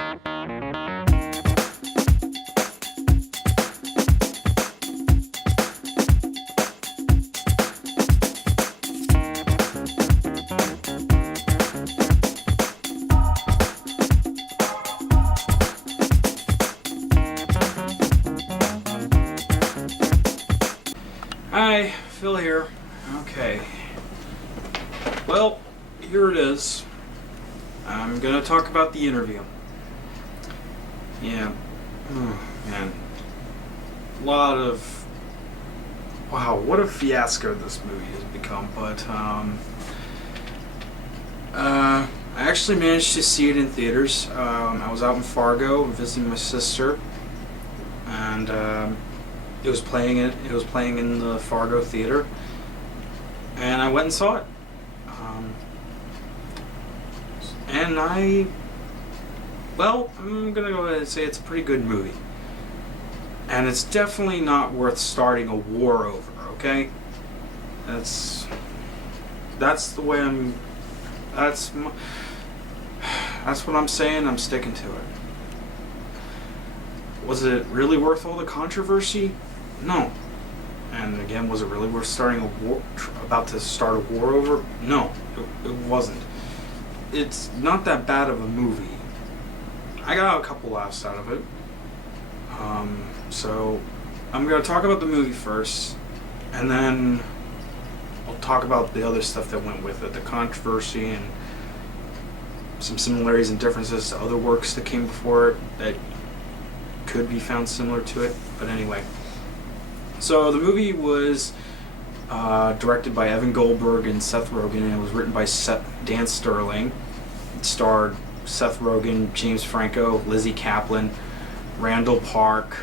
Hi, Phil here. Okay. Well, here it is. I'm gonna talk about the interview. Yeah. Oh, man. A lot of... Wow, what a fiasco this movie has become. But, I actually managed to see it in theaters. I was out in Fargo visiting my sister. And, it was playing in the Fargo theater, and I went and saw it. And I'm gonna go ahead and say it's a pretty good movie, and it's definitely not worth starting a war over. Okay, that's the way I'm. That's what I'm saying. I'm sticking to it. Was it really worth all the controversy? No. And again, was it really worth starting a war, about to start a war over? No, it wasn't. It's not that bad of a movie. I got a couple laughs out of it. So I'm going to talk about the movie first, and then I'll talk about the other stuff that went with it, the controversy and some similarities and differences to other works that came before it that could be found similar to it. But anyway. So the movie was directed by Evan Goldberg and Seth Rogen, and it was written by Dan Sterling. It starred Seth Rogen, James Franco, Lizzie Kaplan, Randall Park,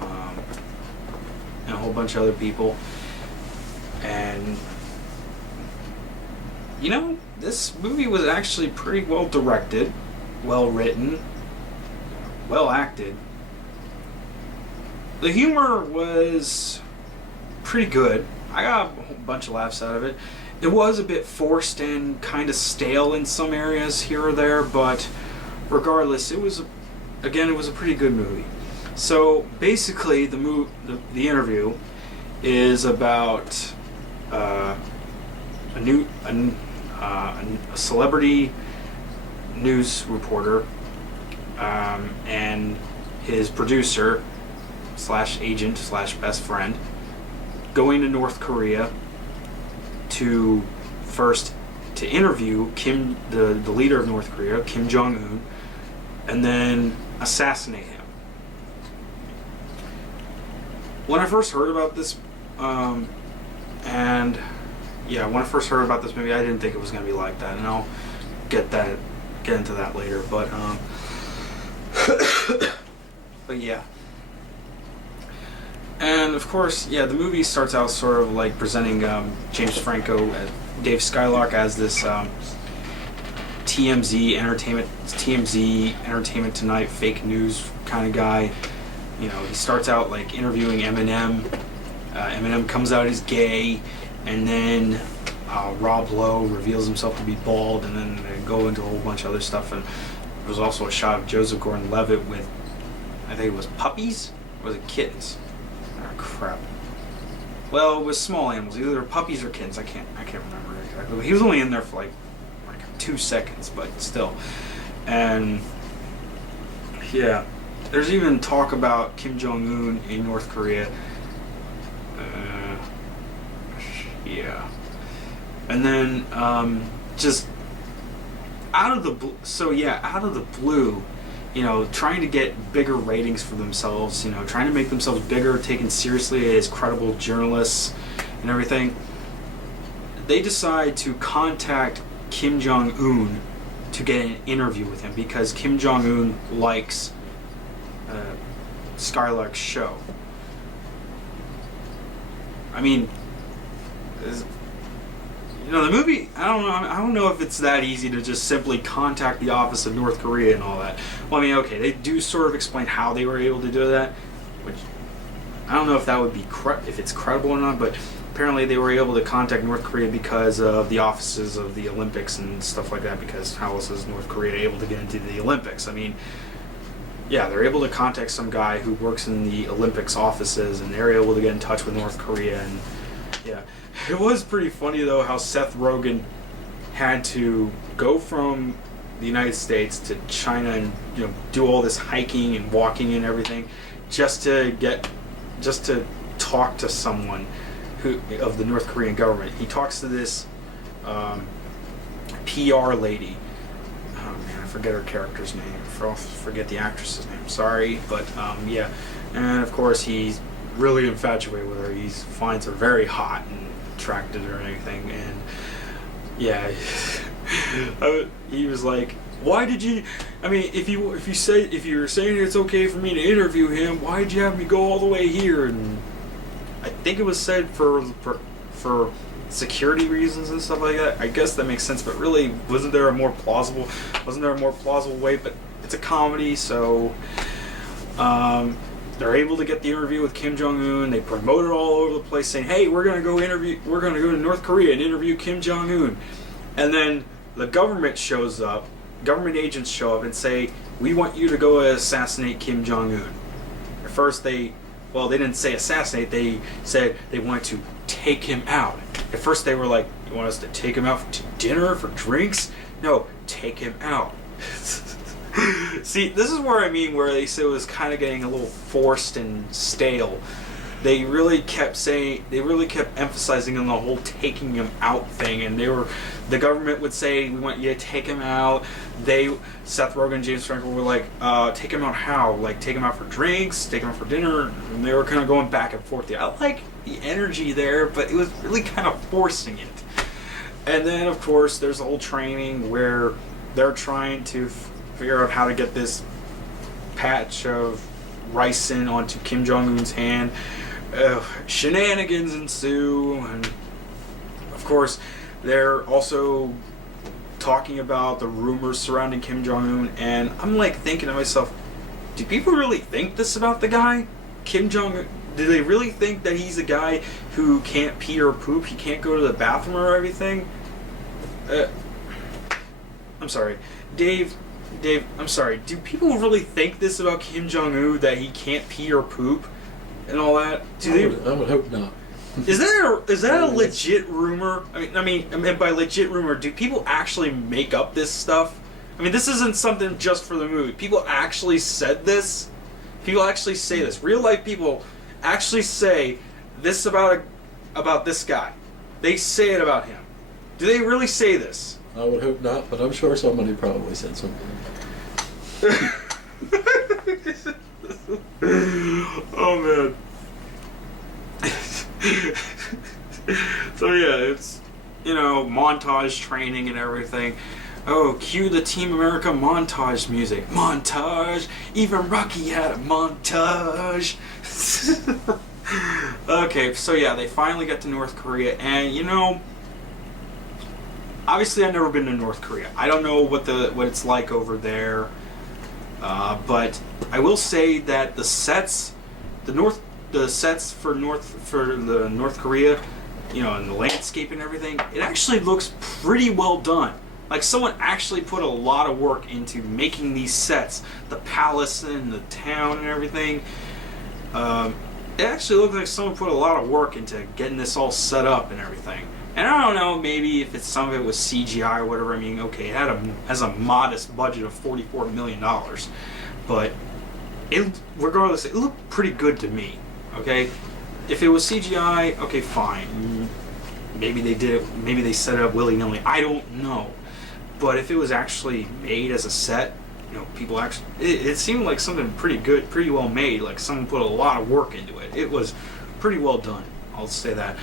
and a whole bunch of other people. And, you know, this movie was actually pretty well directed, well written, well acted. The humor was pretty good. I got a whole bunch of laughs out of it. It was a bit forced and kind of stale in some areas here or there, but regardless, it was a pretty good movie. So basically, the interview is about a celebrity news reporter and his producer / agent / best friend going to North Korea to interview Kim, the leader of North Korea, Kim Jong-un, and then assassinate him. When I first heard about this, when I first heard about this movie, I didn't think it was going to be like that, and I'll get into that later. But but yeah. And of course, yeah, the movie starts out sort of like presenting James Franco, Dave Skylark, as this TMZ Entertainment Tonight fake news kind of guy. You know, he starts out like interviewing Eminem. Eminem comes out as gay, and then Rob Lowe reveals himself to be bald, and then they go into a whole bunch of other stuff. And there was also a shot of Joseph Gordon-Levitt with, I think it was puppies, or was it kittens? Oh, crap. Well, it was small animals, either puppies or kittens. I can't remember exactly. He was only in there for like 2 seconds, but still. And yeah, there's even talk about Kim Jong-un in North Korea. Yeah. And then just out of the blue, you know, trying to get bigger ratings for themselves, you know, trying to make themselves bigger, taken seriously as credible journalists and everything, they decide to contact Kim Jong-un to get an interview with him because Kim Jong-un likes Skylark's show. I mean, you know, the movie, I don't know if it's that easy to just simply contact the office of North Korea and all that. Well, I mean, okay, they do sort of explain how they were able to do that, which I don't know if that would be if it's credible or not, but apparently they were able to contact North Korea because of the offices of the Olympics and stuff like that, because how else is North Korea able to get into the Olympics? I mean, yeah, they're able to contact some guy who works in the Olympics offices, and they're able to get in touch with North Korea. And yeah, it was pretty funny though how Seth Rogen had to go from the United States to China and do all this hiking and walking and everything just to talk to someone who of the North Korean government. He talks to this PR lady. Oh man, I forget her character's name. I forget the actress's name. Sorry, but yeah. And of course, he's really infatuated with her. He finds her very hot and attracted or anything. And yeah, he was like, "Why did you? I mean, if you were saying it's okay for me to interview him, why did you have me go all the way here?" And I think it was said for security reasons and stuff like that. I guess that makes sense, but really, wasn't there a more plausible way? But it's a comedy, so they're able to get the interview with Kim Jong-un. They promote it all over the place, saying, "Hey, we're gonna go to North Korea and interview Kim Jong-un." And then the government shows up. Government agents show up and say, "We want you to go assassinate Kim Jong-un." At first, they didn't say assassinate. They said they wanted to take him out. At first, they were like, "You want us to take him out to dinner, for drinks?" No, take him out. See, this is where they said it was kind of getting a little forced and stale. They really kept emphasizing on the whole taking him out thing, and the government would say, "We want you to take him out." Seth Rogen and James Franco were like, "Take him out how? Like, take him out for drinks, take him out for dinner?" And they were kind of going back and forth. I like the energy there, but it was really kind of forcing it. And then, of course, there's the whole training where they're trying to figure out how to get this patch of ricin onto Kim Jong-un's hand. Shenanigans ensue, and of course they're also talking about the rumors surrounding Kim Jong-un, and I'm like thinking to myself, do people really think this about the guy? Kim Jong-un? Do they really think that he's a guy who can't pee or poop? He can't go to the bathroom or everything? I'm sorry. Dave, I'm sorry. Do people really think this about Kim Jong-un, that he can't pee or poop and all that? I would hope not. Is that a legit rumor? I mean, by legit rumor, do people actually make up this stuff? I mean, this isn't something just for the movie. People actually said this. People actually say this. Real life people actually say this about this guy. They say it about him. Do they really say this? I would hope not, but I'm sure somebody probably said something. Oh man. So yeah, it's montage training and everything. Oh, cue the Team America montage music. Montage. Even Rocky had a montage. Okay, so yeah, they finally get to North Korea, and obviously I've never been to North Korea. I don't know what it's like over there, but I will say that the sets for the North Korea, and the landscape and everything, it actually looks pretty well done. Like someone actually put a lot of work into making these sets, the palace and the town and everything. It actually looks like someone put a lot of work into getting this all set up and everything. And I don't know, maybe if some of it was CGI or whatever. I mean, okay, it has a modest budget of $44 million, but regardless, it looked pretty good to me. Okay, if it was CGI, okay, fine. Maybe they did it. Maybe they set it up willy-nilly. I don't know. But if it was actually made as a set, people actually, it seemed like something pretty good, pretty well made. Like someone put a lot of work into it. It was pretty well done. I'll say that.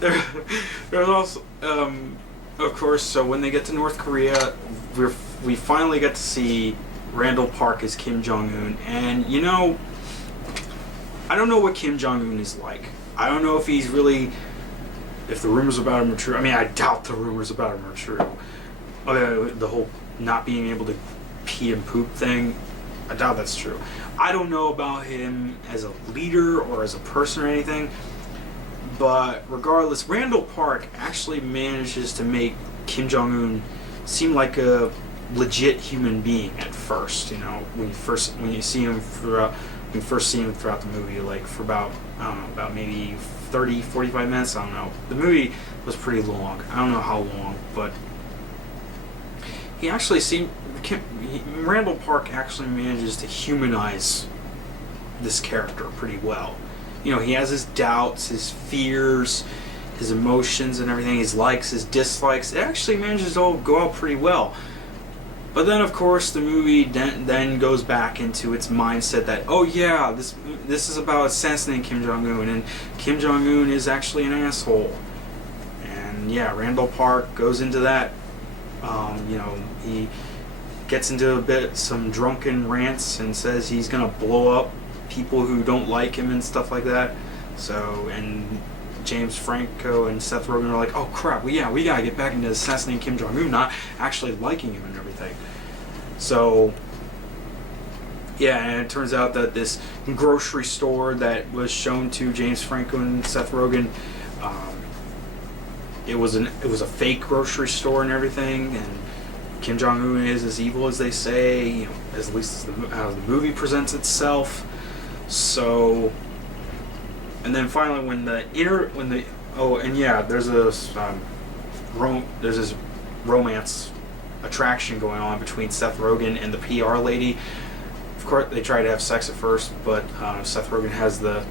There's also, of course, so when they get to North Korea, we finally get to see Randall Park as Kim Jong-un, and I don't know what Kim Jong-un is like. I don't know if he's really, if the rumors about him are true. I mean, I doubt the rumors about him are true. The whole not being able to pee and poop thing, I doubt that's true. I don't know about him as a leader or as a person or anything, but regardless, Randall Park actually manages to make Kim Jong-un seem like a legit human being at first. You know, when you see him throughout. We first see him throughout the movie, like for about, I don't know, about maybe 30, 45 minutes, I don't know. The movie was pretty long. I don't know how long, but he actually Randall Park actually manages to humanize this character pretty well. You know, he has his doubts, his fears, his emotions and everything, his likes, his dislikes. It actually manages to all go out pretty well. But then, of course, the movie then goes back into its mindset that, oh yeah, this is about assassinating Kim Jong-un, and Kim Jong-un is actually an asshole. And yeah, Randall Park goes into that. You know, he gets into some drunken rants and says he's gonna blow up people who don't like him and stuff like that. So, and James Franco and Seth Rogen are like, oh crap, we gotta get back into assassinating Kim Jong-un, not actually liking him and everything. So, yeah, and it turns out that this grocery store that was shown to James Franco and Seth Rogen, it was a fake grocery store and everything, and Kim Jong-un is as evil as they say, you know, at least how the movie presents itself. So, and then finally there's this romance attraction going on between Seth Rogen and the PR lady. Of course, they try to have sex at first, but Seth Rogen has the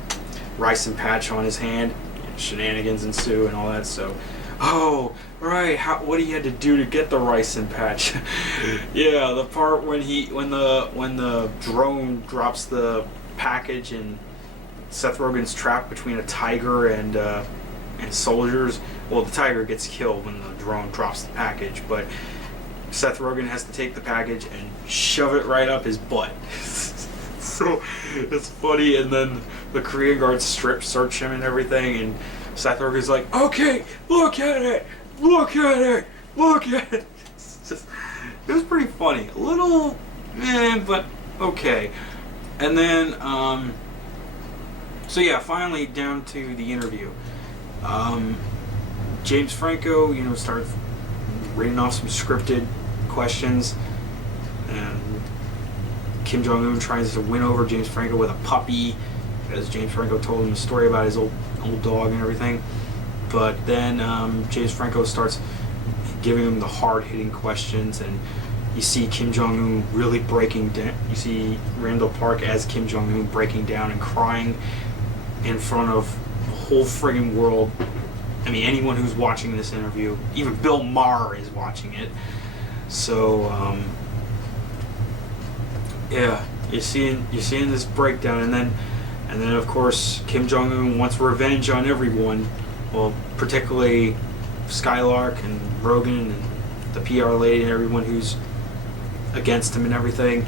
rice and patch on his hand. Shenanigans ensue and all that. So, oh right, what he had to do to get the rice and patch? Yeah, the part when the drone drops the package and Seth Rogen's trapped between a tiger and soldiers. Well, the tiger gets killed when the drone drops the package, but Seth Rogen has to take the package and shove it right up his butt. So it's funny, and then the Korean guards strip search him and everything, and Seth Rogen's like, okay, look at it, look at it, look at it. It was pretty funny. A little, but okay. And then, so yeah, finally down to the interview. James Franco, you know, started reading off some scripted questions, and Kim Jong-un tries to win over James Franco with a puppy, because James Franco told him a story about his old dog and everything. But then James Franco starts giving him the hard-hitting questions, and you see Kim Jong-un really breaking down. You see Randall Park as Kim Jong-un breaking down and crying in front of the whole friggin' world. I mean, anyone who's watching this interview, even Bill Maher is watching it. So, yeah, you're seeing this breakdown, and then of course Kim Jong-un wants revenge on everyone. Well, particularly Skylark and Rogen and the PR lady and everyone who's against him and everything.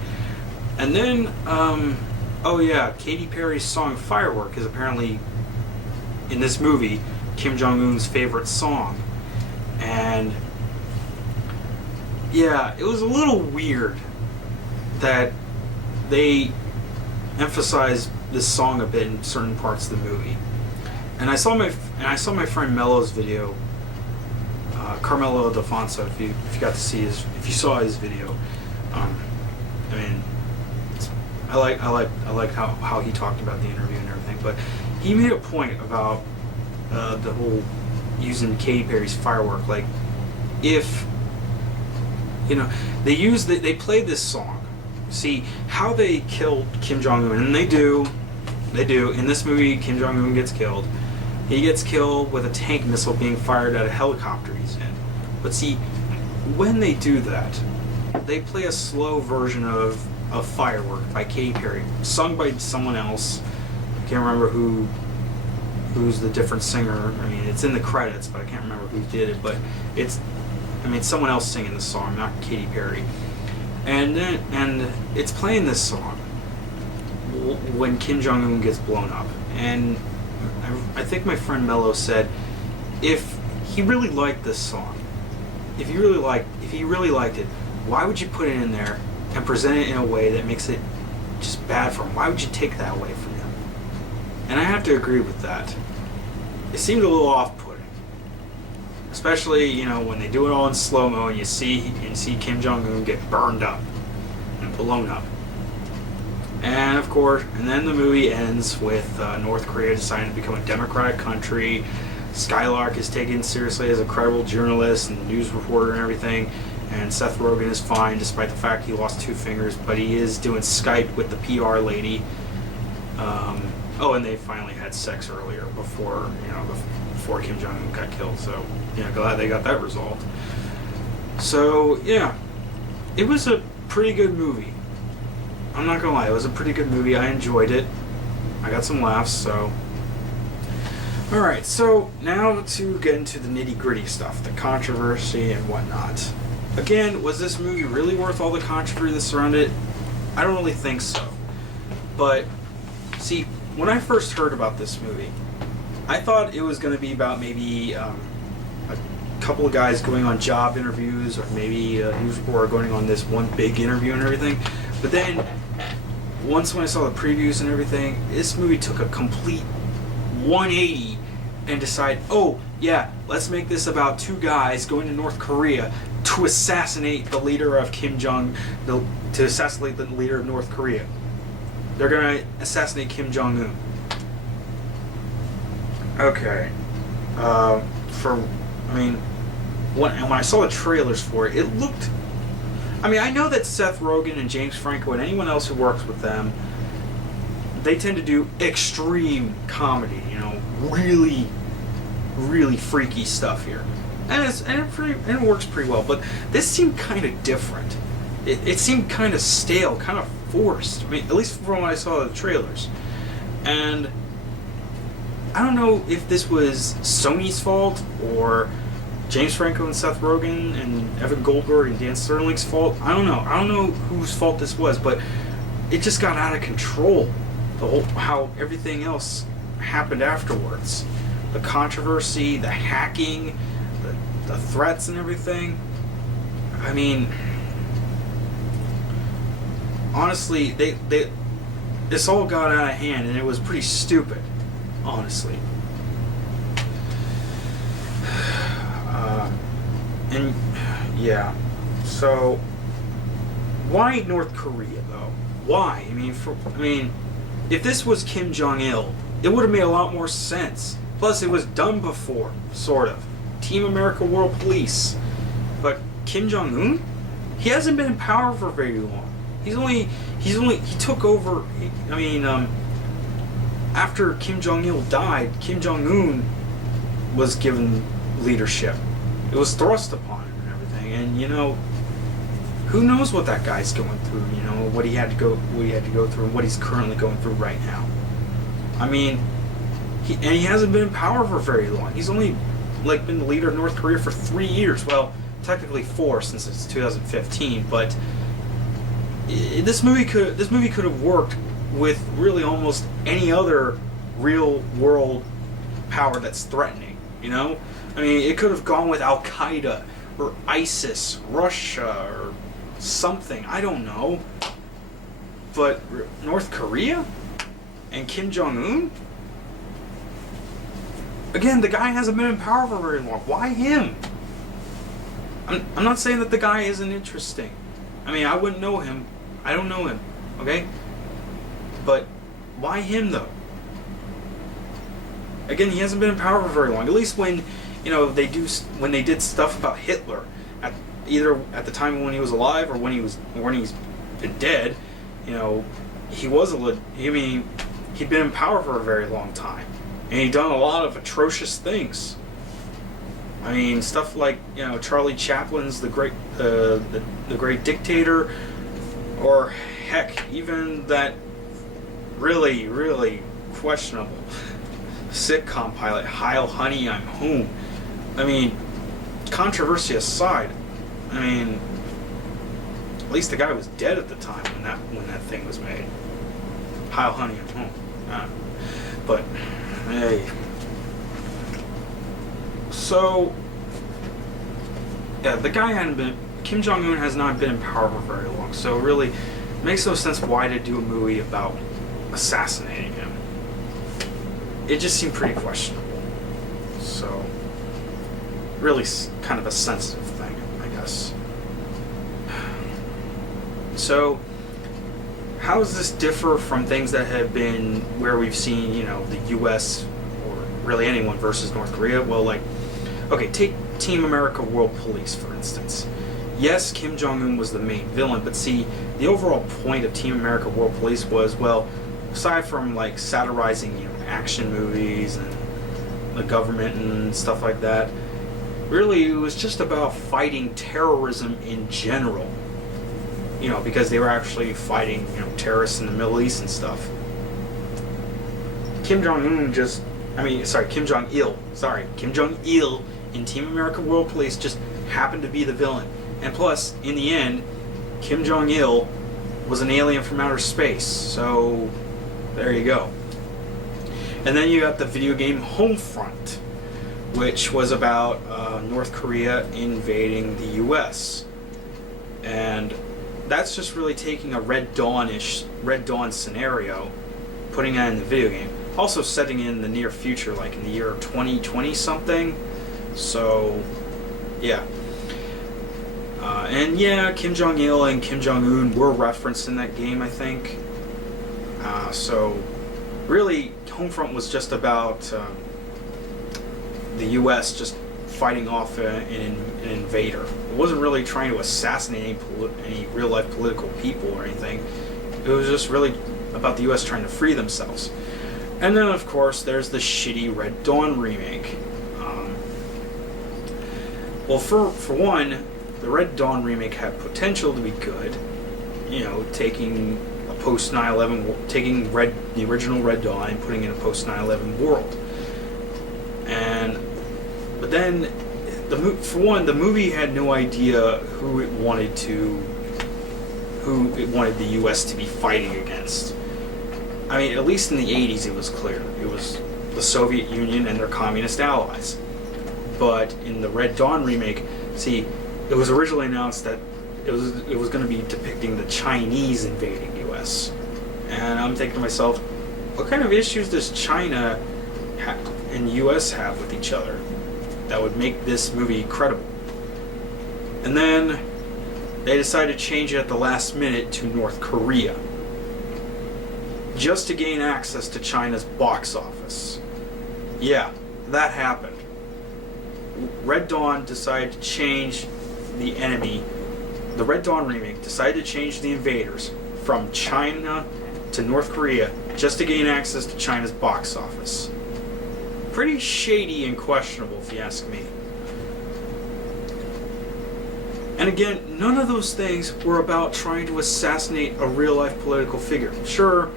And then, oh yeah, Katy Perry's song "Firework" is apparently in this movie Kim Jong-un's favorite song. And yeah, it was a little weird that they emphasized this song a bit in certain parts of the movie. And I saw my friend Mello's video, Carmelo Defonso. If you saw his video, I mean, I like how he talked about the interview and everything. But he made a point about the whole using Katy Perry's "Firework." Like, if you know, they played this song. See how they killed Kim Jong-un, and they do. In this movie, Kim Jong-un gets killed. He gets killed with a tank missile being fired at a helicopter he's in. But see, when they do that, they play a slow version of "Firework" by Katy Perry, sung by someone else. I can't remember who's the different singer. I mean, it's in the credits, but I can't remember who did it. But it's someone else singing the song, not Katy Perry. And it's playing this song when Kim Jong-un gets blown up. And I think my friend Mello said, if he really liked this song, if he really liked it, why would you put it in there and present it in a way that makes it just bad for him? Why would you take that away from him? And I have to agree with that. It seemed a little off-putting. especially when they do it all in slow mo and you see Kim Jong Un get burned up and blown up. And of course, and then the movie ends with North Korea deciding to become a democratic country. Skylark is taken seriously as a credible journalist and news reporter and everything. And Seth Rogen is fine despite the fact he lost 2 fingers, but he is doing Skype with the PR lady. And they finally had sex earlier before Kim Jong Un got killed. So glad they got that resolved. So yeah, it was a pretty good movie. I'm not gonna lie, it was a pretty good movie. I enjoyed it. I got some laughs. So all right, so now to get into the nitty-gritty stuff, the controversy and whatnot. Again, was this movie really worth all the controversy that surrounded it? I don't really think so. But, see, when I first heard about this movie, I thought it was going to be about maybe a couple of guys going on job interviews, or maybe a news reporter going on this one big interview and everything. But then, when I saw the previews and everything, this movie took a complete 180 and decided, oh, yeah, let's make this about 2 guys going to North Korea to assassinate the leader of to assassinate the leader of North Korea. They're gonna assassinate Kim Jong Un. Okay. When I saw the trailers for it, it looked. I know that Seth Rogen and James Franco and anyone else who works with them, they tend to do extreme comedy. Really, really freaky stuff here. And it works pretty well, but this seemed kind of different. It seemed kind of stale, kind of forced. At least from when I saw the trailers. And I don't know if this was Sony's fault or James Franco and Seth Rogen and Evan Goldberg and Dan Sterling's fault. I don't know. I don't know whose fault this was, but it just got out of control. How everything else happened afterwards. The controversy, the hacking, the threats and everything. Honestly, this all got out of hand, and it was pretty stupid, honestly. So why North Korea though? Why? If this was Kim Jong-il, it would have made a lot more sense. Plus, it was done before, sort of. Team America World Police. But Kim Jong-un? He hasn't been in power for very long. He took over, after Kim Jong-il died, Kim Jong-un was given leadership. It was thrust upon him and everything. And, who knows what that guy's going through, what he had to go through and what he's currently going through right now. He hasn't been in power for very long. He's only been the leader of North Korea for 3 years. Well, technically 4 since it's 2015. But this movie could have worked with really almost any other real world power that's threatening. It could have gone with Al Qaeda or ISIS, Russia, or something. I don't know. But North Korea and Kim Jong-un? Again, the guy hasn't been in power for very long. Why him? I'm not saying that the guy isn't interesting. I wouldn't know him. I don't know him. Okay? But why him though? Again, he hasn't been in power for very long. At least when they did stuff about Hitler, either at the time when he was alive or when he's been dead, he'd been in power for a very long time. And he'd done a lot of atrocious things. Stuff like Charlie Chaplin's The Great Dictator, or heck, even that really, really questionable sitcom pilot, Heil Honey, I'm Home. Controversy aside, at least the guy was dead at the time when that thing was made. Heil Honey, I'm Home. But hey. So, yeah, the guy Kim Jong-un has not been in power for very long, so really, it makes no sense why to do a movie about assassinating him. It just seemed pretty questionable. So, really kind of a sensitive thing, I guess. So, how does this differ from things that have been where we've seen, the U.S. or really anyone versus North Korea? Well, okay, take Team America World Police, for instance. Yes, Kim Jong-un was the main villain, but see, the overall point of Team America World Police was, well, aside from satirizing, action movies and the government and stuff like that, really it was just about fighting terrorism in general. Because they were actually fighting, terrorists in the Middle East and stuff. Kim Jong-il in Team America World Police just happened to be the villain. And plus, in the end, Kim Jong-il was an alien from outer space. So, there you go. And then you got the video game Homefront, which was about North Korea invading the U.S. And that's just really taking a Red Dawn scenario, putting that in the video game. Also setting in the near future, like in the year 2020 something. So, yeah. And yeah, Kim Jong-il and Kim Jong-un were referenced in that game, I think. So, really, Homefront was just about the U.S. just fighting off an invader. It wasn't really trying to assassinate any real-life political people or anything. It was just really about the U.S. trying to free themselves. And then, of course, there's the shitty Red Dawn remake. Well, for one, the Red Dawn remake had potential to be good. Taking a post 9/11, taking the original Red Dawn and putting in a post 9/11 world. But then, the movie had no idea who it wanted the U.S. to be fighting against. I mean, at least in the 80s, it was clear. It was the Soviet Union and their communist allies. But in the Red Dawn remake, see, it was originally announced that it was going to be depicting the Chinese invading U.S. And I'm thinking to myself, what kind of issues does China and the U.S. have with each other that would make this movie credible? And then they decided to change it at the last minute to North Korea, just to gain access to China's box office. Yeah, that happened. Red Dawn decided to change the enemy. The Red Dawn remake decided to change the invaders from China to North Korea just to gain access to China's box office. Pretty shady and questionable, if you ask me. And again, none of those things were about trying to assassinate a real-life political figure. Sure,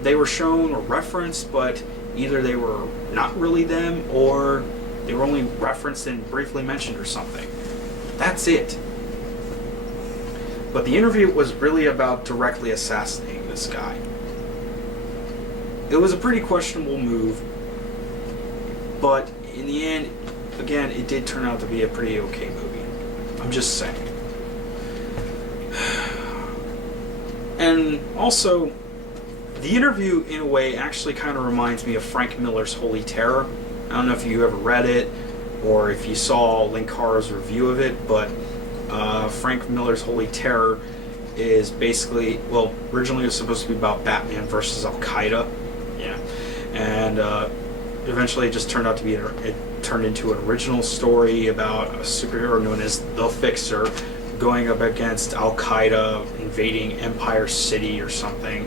they were shown or referenced, but either they were not really them, or they were only referenced and briefly mentioned or something. That's it. But the interview was really about directly assassinating this guy. It was a pretty questionable move, but in the end, again, it did turn out to be a pretty okay movie. I'm just saying. And also, the interview, in a way, actually kind of reminds me of Frank Miller's Holy Terror. I don't know if you ever read it, or if you saw Linkaro's review of it, but Frank Miller's Holy Terror is basically, well, originally it was supposed to be about Batman versus Al-Qaeda. Yeah. And eventually it just turned out to be, it turned into an original story about a superhero known as The Fixer going up against Al-Qaeda invading Empire City or something.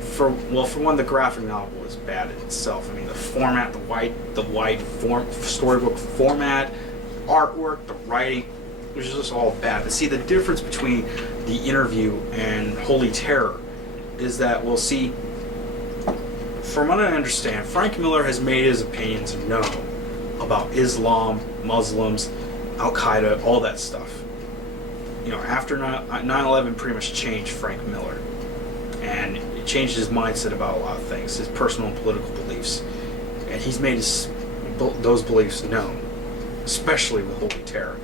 For one, the graphic novel was bad in itself. I mean, the format, the wide storybook format, artwork, the writing, it was just all bad. But see, the difference between the interview and Holy Terror is that, well, see, from what I understand, Frank Miller has made his opinions known about Islam, Muslims, Al-Qaeda, all that stuff. After 9/11 pretty much changed Frank Miller. And it changed his mindset about a lot of things, his personal and political beliefs. And he's made those beliefs known, especially with Holy Terror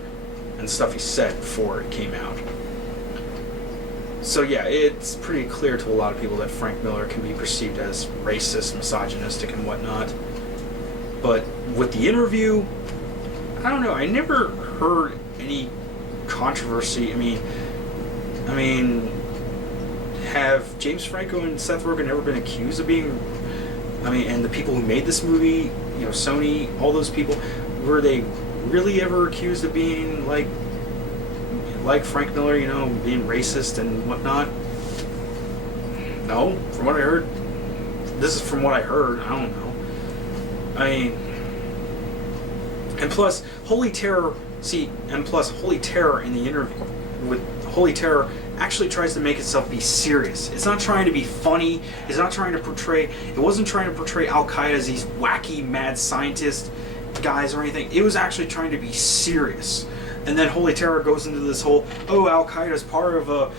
and stuff he said before it came out. So yeah, it's pretty clear to a lot of people that Frank Miller can be perceived as racist, misogynistic, and whatnot. But with the interview, I don't know. I never heard any controversy. I mean, have James Franco and Seth Rogen ever been accused of being? I mean, and the people who made this movie, you know, Sony, all those people, were they really ever accused of being like Frank Miller, you know, being racist and whatnot? No, from what I heard. This is from what I heard. I don't know. I mean, and plus, Holy Terror in the interview with Holy Terror actually tries to make itself be serious. It's not trying to be funny. It's not trying to portray. It wasn't trying to portray Al Qaeda as these wacky mad scientist guys or anything. It was actually trying to be serious. And then Holy Terror goes into this whole, oh, Al Qaeda is part of a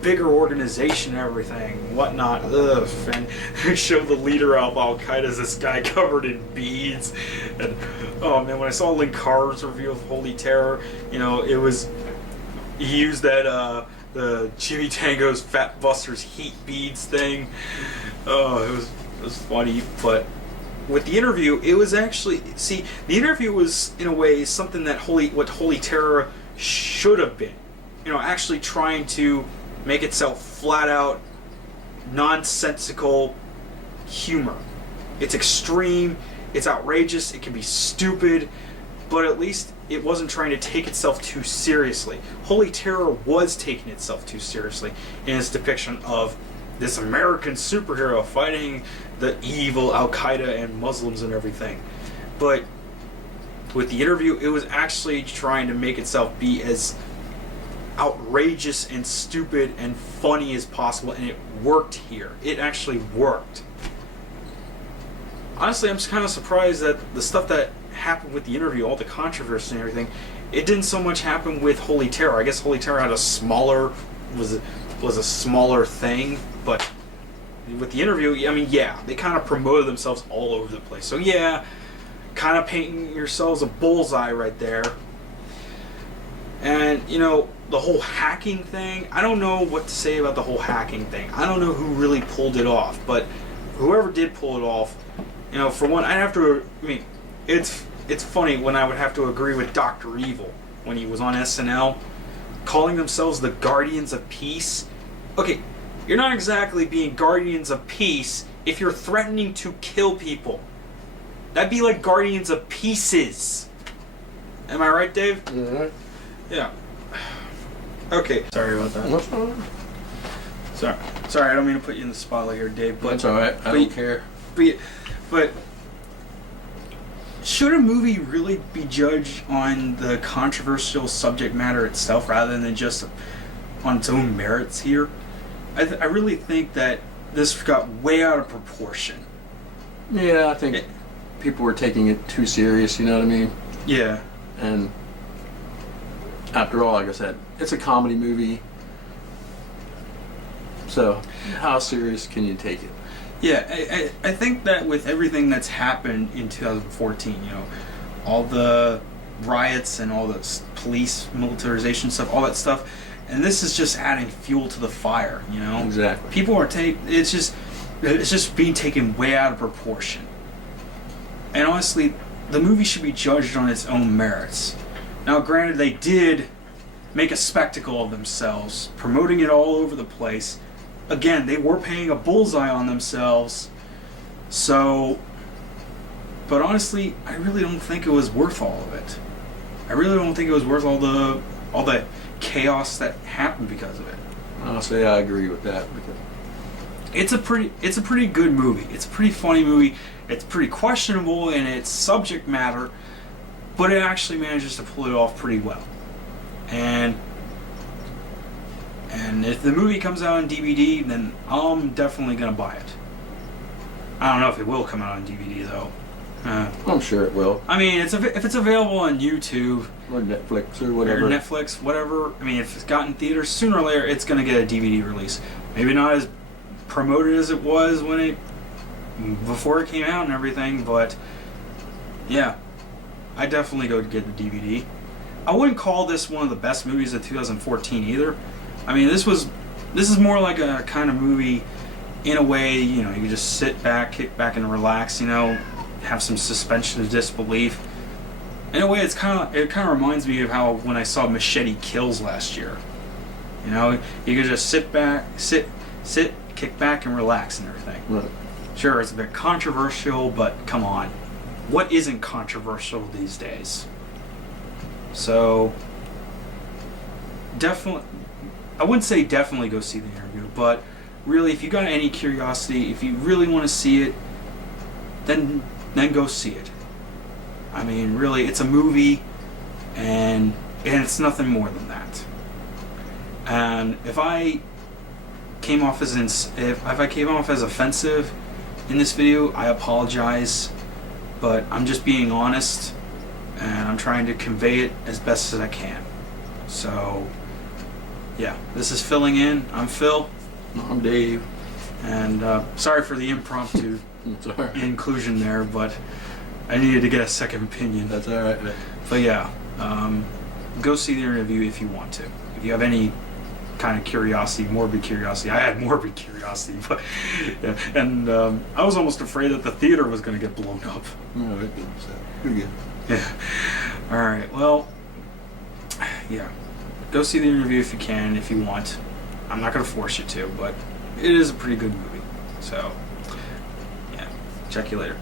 bigger organization and everything, whatnot. Ugh. And they show the leader of Al Qaeda as this guy covered in beads. And oh man, when I saw Lynn Carr's review of Holy Terror, you know, he used that the Jimmy Tango's Fat Busters heat beads thing. Oh, it was funny. But with the interview, it was actually, the interview was in a way something that what Holy Terror should have been. You know, actually trying to make itself flat out nonsensical humor. It's extreme, it's outrageous, it can be stupid, but at least it wasn't trying to take itself too seriously. Holy Terror was taking itself too seriously in its depiction of this American superhero fighting the evil Al Qaeda and Muslims and everything. But with the interview, it was actually trying to make itself be as outrageous and stupid and funny as possible, and it worked here. It actually worked. Honestly, I'm just kind of surprised that the stuff that happened with the interview, all the controversy and everything, it didn't so much happen with Holy Terror. I guess Holy Terror had a smaller thing, but with the interview, I mean, yeah, they kind of promoted themselves all over the place. So yeah, kind of painting yourselves a bullseye right there. And, you know, the whole hacking thing, I don't know what to say about the whole hacking thing. I don't know who really pulled it off, but whoever did pull it off, you know, for one, I'd have to, I mean, it's funny when I would have to agree with Dr. Evil when he was on SNL, calling themselves the Guardians of Peace. Okay, you're not exactly being Guardians of Peace if you're threatening to kill people. That'd be like Guardians of Pieces. Am I right, Dave? Mm-hmm. Yeah. Okay. Sorry about that. What's wrong? Sorry, I don't mean to put you in the spotlight here, Dave. But that's all right. I don't care. But should a movie really be judged on the controversial subject matter itself rather than just on its own merits here? I really think that this got way out of proportion. Yeah, I think people were taking it too serious, you know what I mean? Yeah. And after all, like I said, it's a comedy movie. So, how serious can you take it? Yeah, I think that with everything that's happened in 2014, you know, all the riots and all the police militarization stuff, all that stuff, and this is just adding fuel to the fire, you know? Exactly. People are it's just being taken way out of proportion. And honestly, the movie should be judged on its own merits. Now, granted, they did make a spectacle of themselves, promoting it all over the place. Again, they were paying a bullseye on themselves. So, but honestly, I really don't think it was worth all of it. I really don't think it was worth all the chaos that happened because of it. Honestly, I agree with that because it's a pretty good movie. It's a pretty funny movie. It's pretty questionable in its subject matter, but it actually manages to pull it off pretty well. And if the movie comes out on DVD, then I'm definitely gonna buy it. I don't know if it will come out on DVD though. I'm sure it will. I mean, if it's available on YouTube or Netflix or whatever. Or Netflix, whatever. I mean, if it's got in theaters, sooner or later it's gonna get a DVD release. Maybe not as promoted as it was before it came out and everything, but yeah, I definitely go to get the DVD. I wouldn't call this one of the best movies of 2014 either. I mean, this is more like a kind of movie in a way, you know, you can just sit back, kick back and relax, you know, have some suspension of disbelief. In a way, it kind of reminds me of how when I saw Machete Kills last year. You know, you could just sit, kick back, and relax and everything. Right. Sure, it's a bit controversial, but come on, what isn't controversial these days? So, definitely, I wouldn't say definitely go see the interview, but really, if you got any curiosity, if you really want to see it, then go see it. I mean, really, it's a movie, and it's nothing more than that. And if I came off as if I came off as offensive in this video, I apologize, but I'm just being honest, and I'm trying to convey it as best as I can. So, yeah, this is Filling In. I'm Phil. I'm Dave. And sorry for the impromptu It's all right. inclusion there, but I needed to get a second opinion. That's all right. But yeah, go see the interview if you want to. If you have any kind of curiosity, morbid curiosity. I had morbid curiosity, but yeah. And I was almost afraid that the theater was going to get blown up. No, it didn't. You're good. Yeah. All right. Well, yeah. Go see the interview if you can, if you want. I'm not going to force you to, but it is a pretty good movie. So, yeah. Check you later.